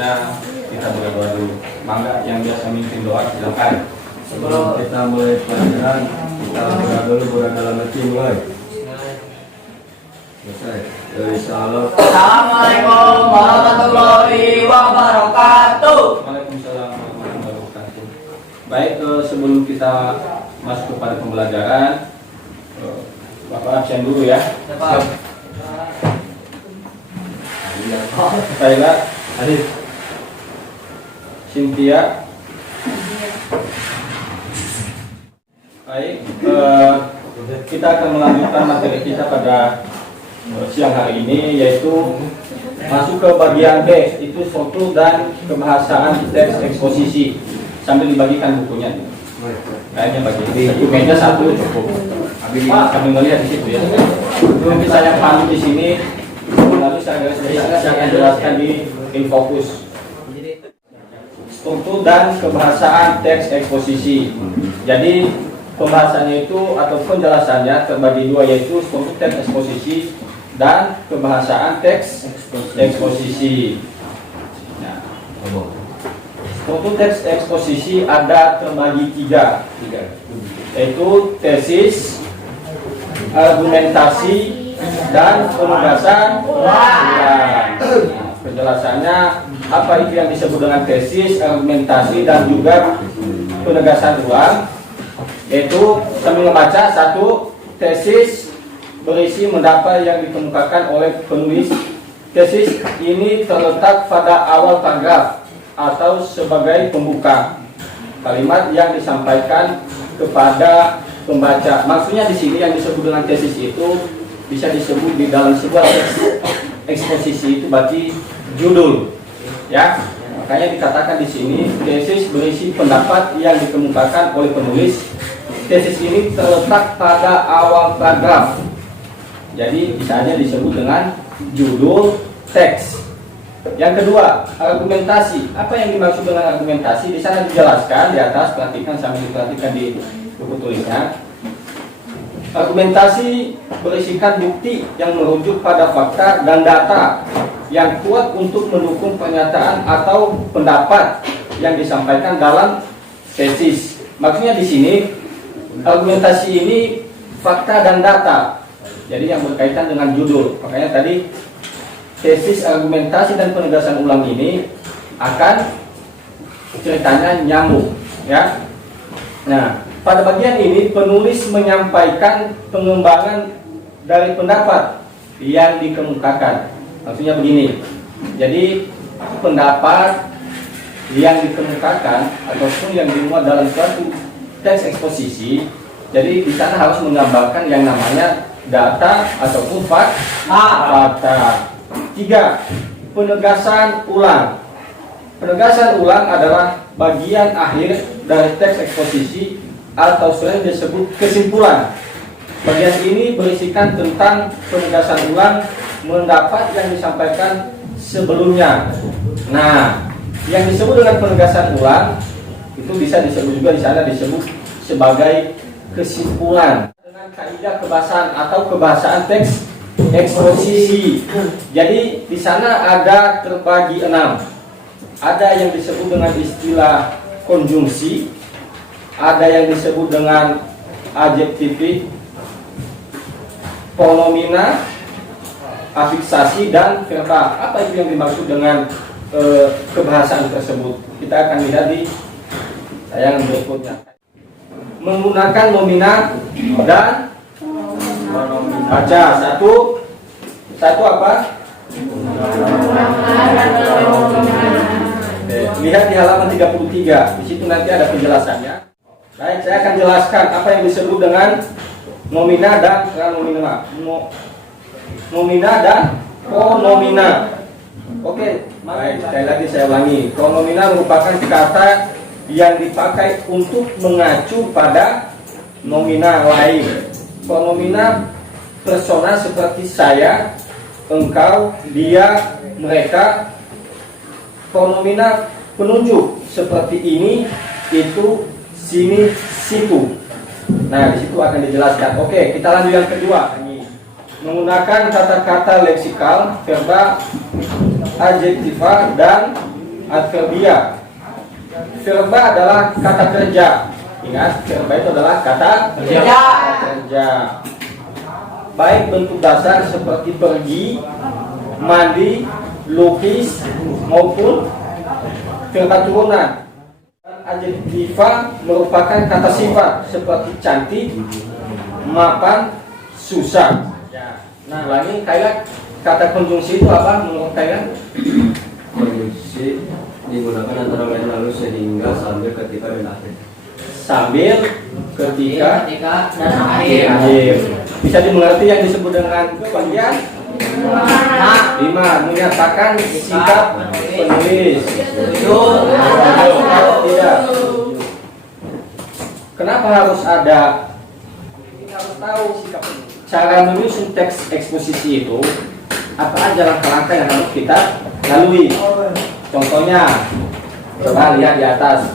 baca, kita berdoa dulu. Mangga yang biasa mimpin doa silakan. Sebelum kita mulai pelajaran, kita berdoa dulu. Berdoa dalam hati mulai. Selesai. Insyaallah. Assalamualaikum warahmatullahi wabarakatuh. Waalaikumsalam warahmatullahi wabarakatuh. Baik, sebelum kita masuk kepada pembelajaran, Bapak absen dulu ya. Thailand, Adit, Cynthia. Baik, kita akan melanjutkan materi kita pada siang hari ini, yaitu masuk ke bagian B, itu struktur dan kebahasaan teks eksposisi. Sambil dibagikan bukunya. Kayaknya bagi di meja satu cukup. Pak, kami melihat di situ ya. Nanti saya paham di sini. Lalu saya akan jelaskan di Infokus. Struktur dan kebahasaan teks eksposisi. Jadi pembahasannya itu atau penjelasannya terbagi dua, yaitu struktur teks eksposisi dan kebahasaan teks eksposisi. Nah, struktur teks eksposisi ada terbagi tiga, yaitu tesis, argumentasi, dan penugasan ulang. Penjelasannya apa itu yang disebut dengan tesis, argumentasi, dan juga penegasan ulang. Yaitu sambil membaca, satu, tesis berisi mendapat yang dikemukakan oleh penulis. Tesis ini terletak pada awal paragraf atau sebagai pembuka kalimat yang disampaikan kepada pembaca. Maksudnya di sini yang disebut dengan tesis itu bisa disebut di dalam sebuah teks eksposisi itu berarti judul, ya. Makanya dikatakan di sini tesis berisi pendapat yang dikemukakan oleh penulis. Tesis ini terletak pada awal paragraf, jadi bisa aja disebut dengan judul teks. Yang kedua, argumentasi. Apa yang dimaksud dengan argumentasi? Di sana dijelaskan di atas, perhatikan sambil diperhatikan di buku tulisnya. Argumentasi berisikan bukti yang merujuk pada fakta dan data yang kuat untuk mendukung pernyataan atau pendapat yang disampaikan dalam tesis. Maksudnya di sini argumentasi ini fakta dan data. Jadi yang berkaitan dengan judul. Makanya tadi tesis, argumentasi, dan penegasan ulang ini akan ceritanya nyambung, ya. Nah, pada bagian ini penulis menyampaikan pengembangan dari pendapat yang dikemukakan. Maksudnya begini. Jadi pendapat yang dikemukakan ataupun yang dimuat dalam suatu teks eksposisi, jadi di sana harus menggambarkan yang namanya data ataupun fakta. Tiga, penegasan ulang. Penegasan ulang adalah bagian akhir dari teks eksposisi atau sering disebut kesimpulan. Bagian ini berisikan tentang penegasan ulang mendapat yang disampaikan sebelumnya. Nah, yang disebut dengan penegasan ulang itu bisa disebut juga di sana disebut sebagai kesimpulan dengan kaidah kebahasaan atau kebahasaan teks eksposisi. Jadi di sana ada terbagi 6. Ada yang disebut dengan istilah konjungsi, ada yang disebut dengan adjektif, pronomina, afiksasi, dan verba. Apa itu yang dimaksud dengan kebahasaan tersebut? Kita akan lihat di tayangan berikutnya. Menggunakan nomina dan baca. Satu apa? Lihat di halaman 33. Di situ nanti ada penjelasannya. Baik, saya akan jelaskan apa yang disebut dengan nomina dan pronomina. Nomina dan pronomina. Oke, baik, sekali lagi saya ulangi. Pronomina merupakan kata yang dipakai untuk mengacu pada nomina lain. Pronomina personal seperti saya, engkau, dia, mereka. Pronomina penunjuk seperti ini, itu, sini, situ. Nah, di situ akan dijelaskan. Oke, kita lanjut yang kedua. Menggunakan kata-kata leksikal, verba, adjektiva, dan adverbia. Verba adalah kata kerja. Ingat, verba itu adalah kata kerja. Baik bentuk dasar seperti pergi, mandi, lukis maupun verba turunan. Adjektiva merupakan kata sifat seperti cantik, mapan, susah. Nah, ulangi, kayak kata konjungsi itu apa menurut kalian? Konjungsi digunakan antara lain lalu sehingga sambil ketika dan akhir. Sambil, ketika, dan akhir. akhir. Bisa dimengerti yang disebut dengan bagian 5 menyatakan sikap penulis. Tidak. Kenapa harus ada? Kita harus tahu sikap penulis. Cara menyusun teks eksposisi itu apa aja langkah-langkah yang harus kita lalui. Contohnya, coba lihat di atas.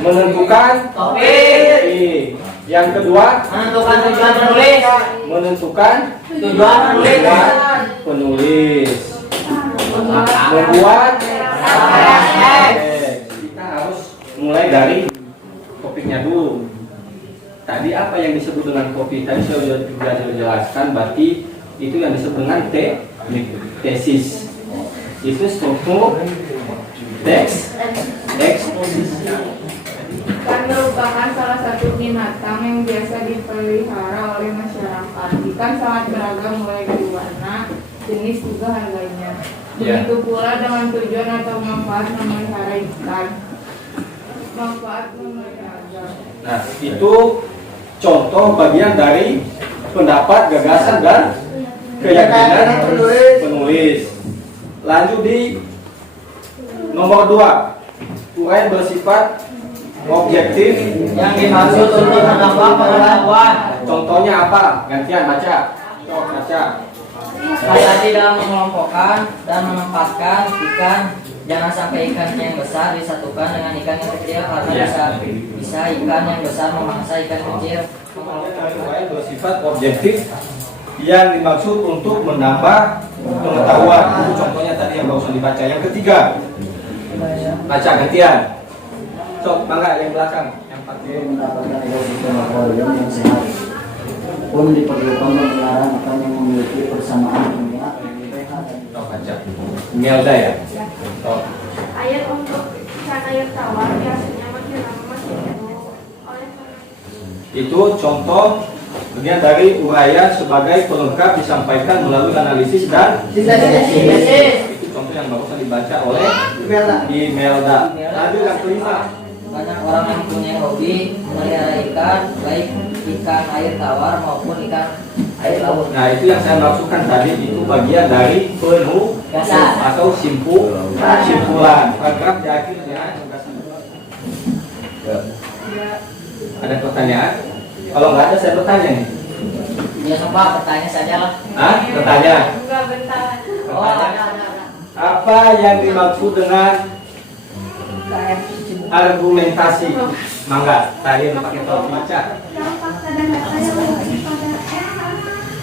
Menentukan topik. Yang kedua, Menentukan tujuan penulis. menentukan Tujuan penulis. penulis. Membuat teks. Kita harus mulai dari topiknya dulu. Tadi apa yang disebut dengan topik? Tadi saya sudah jelaskan, berarti itu yang disebut dengan tesis. Itu struktur teks eksposisi. Ikan merupakan salah satu binatang yang biasa dipelihara oleh masyarakat. Ikan sangat beragam mulai dari warna, jenis juga harganya. Ya. Begitu pula dengan tujuan atau manfaat memelihara ikan. Manfaat memelihara. Nah, itu contoh bagian dari pendapat, gagasan, dan keyakinan penulis. Lanjut di nomor 2. Uraian bersifat objektif Yang dimaksud untuk menambah pengetahuan. Contohnya apa? Gantian baca. Baca. Hati-hati dalam mengelompokkan dan menempatkan ikan. Jangan sampai ikan yang besar disatukan dengan ikan yang kecil karena Ya. bisa ikan yang besar memangsa ikan kecil. Uraian bersifat objektif yang dimaksud untuk menambah pengetahuan. Itu contohnya tadi yang barusan dibaca. Yang ketiga, baca gantian. Sok, bangga yang belakang. Yang pakai Mendapatkan ekosistem akuarium yang sehat pun diperlukan memelihara ikan yang memiliki persamaan kimia pH dan Sok, baca. Melda ya. Sok. Air untuk ikan air tawar biasanya makin lama makin penuh. Oleh Itu contoh bagian dari uraian sebagai pelengkap disampaikan melalui analisis dan Sintesis. itu contoh yang barusan dibaca oleh Imelda. Lanjut yang kelima. Banyak orang yang punya hobi memelihara ikan, baik ikan air tawar maupun ikan air laut. Nah, itu yang saya maksudkan tadi, itu bagian dari Dasar. atau simpulan. Paragraf di akhirnya. Ada pertanyaan? Kalau nggak ada, saya bertanya nih. Ya coba bertanya saja lah. Hah? Bertanya. enggak bentar. Oh, ada. Apa yang dimaksud dengan argumentasi? Mangga, tadi pakai tolong baca. Fakta dan data yang berbasis pada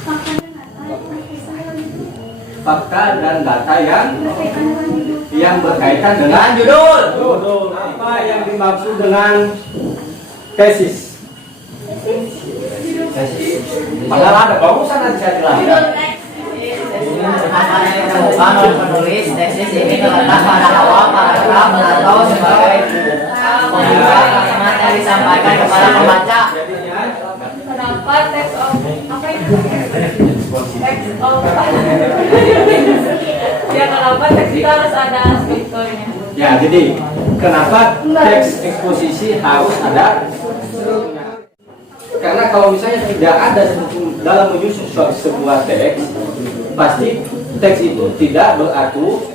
fakta dan data yang berkisah Fakta dan data yang berkaitan dengan hidup. berkaitan dengan Judul. judul. Apa yang dimaksud dengan tesis? Padahal ada barusan aja saya jelaskan. Apa yang ditemukan oleh penulis tesis ini terletak pada awal paragraf atau sebagai pembuka kalimat yang disampaikan kepada pembaca. Kenapa teks of apa itu? Teks of ya kenapa teks itu harus ada strukturnya? Ya, jadi kenapa teks eksposisi harus ada strukturnya? Karena kalau misalnya tidak ada dalam menyusun sebuah teks, pasti teks itu tidak beratur.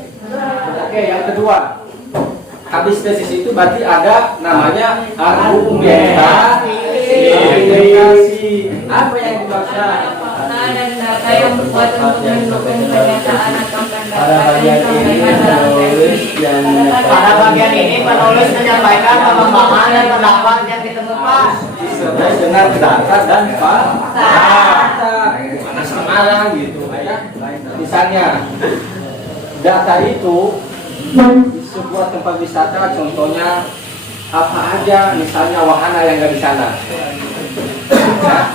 Oke, yang kedua, habis tesis itu berarti ada namanya argumentasi. Apa yang dimaksud? Fakta dan data yang berbuat untuk mendukung pernyataan atau pendapat yang disampaikan dalam teks. Pada bagian ini penulis menyampaikan pengembangan dan pendapat yang ditemukan. Disertai dengan data dan fakta. Mana samaran gitu ya. Misalnya data itu sebuah tempat wisata, contohnya apa aja, misalnya wahana yang ada di sana. Nah,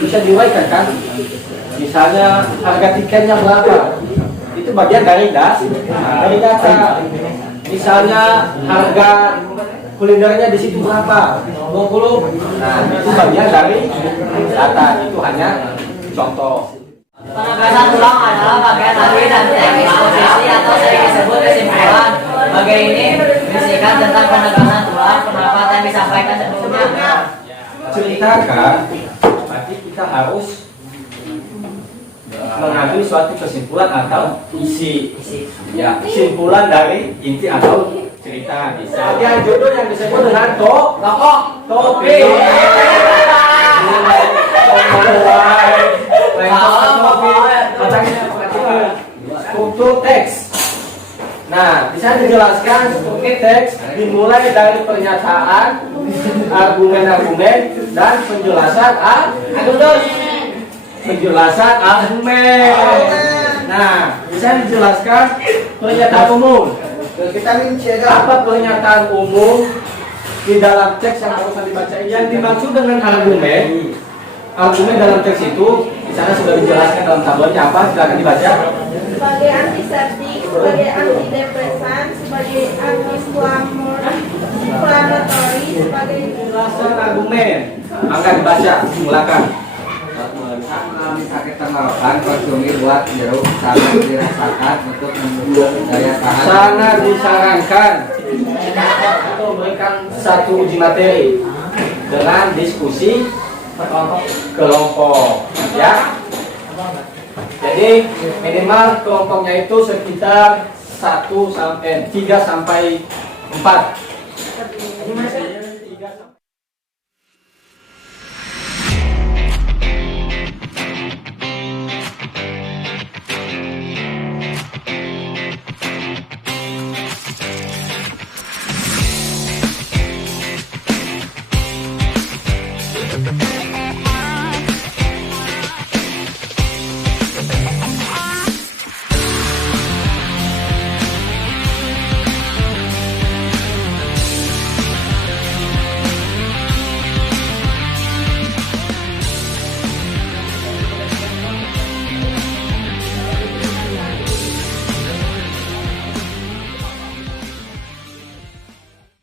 bisa diuraikan kan? Misalnya harga tiketnya berapa? Itu bagian dari dari data. Misalnya harga kulinernya di situ berapa? 20. Nah, itu bagian dari data. Itu hanya contoh. Penegasan ulang adalah bagian dari dan teks eksposisi atau sering disebut kesimpulan. Bagian ini berisikan tentang penegasan ulang pendapat yang disampaikan sebelumnya. Ceritakan, berarti kita harus mengambil suatu kesimpulan atau isi. Ya, kesimpulan dari inti atau cerita. Bisa. Bagian judul yang disebut dengan topik. Struktur teks. Nah, bisa dijelaskan struktur teks dimulai dari pernyataan, argumen-argumen, dan penjelasan argumen. Nah, bisa dijelaskan pernyataan umum. Kita rinci apa pernyataan umum di dalam teks yang barusan dibaca. Yang dimaksud dengan argumen dalam teks itu di sana sudah dijelaskan dalam tabelnya apa. Silakan dibaca. Sebagai antiseptik, sebagai antidepresan, sebagai anti-inflamatori, sebagai Penjelasan argumen. Angkat dibaca, silakan. Mengalami sakit tenggorokan, konsumsi buat jeruk sangat dirasakan untuk membuat daya tahan. Sangat disarankan untuk memberikan satu uji materi dengan diskusi kelompok, ya. Jadi minimal kelompoknya itu sekitar 3 sampai 4.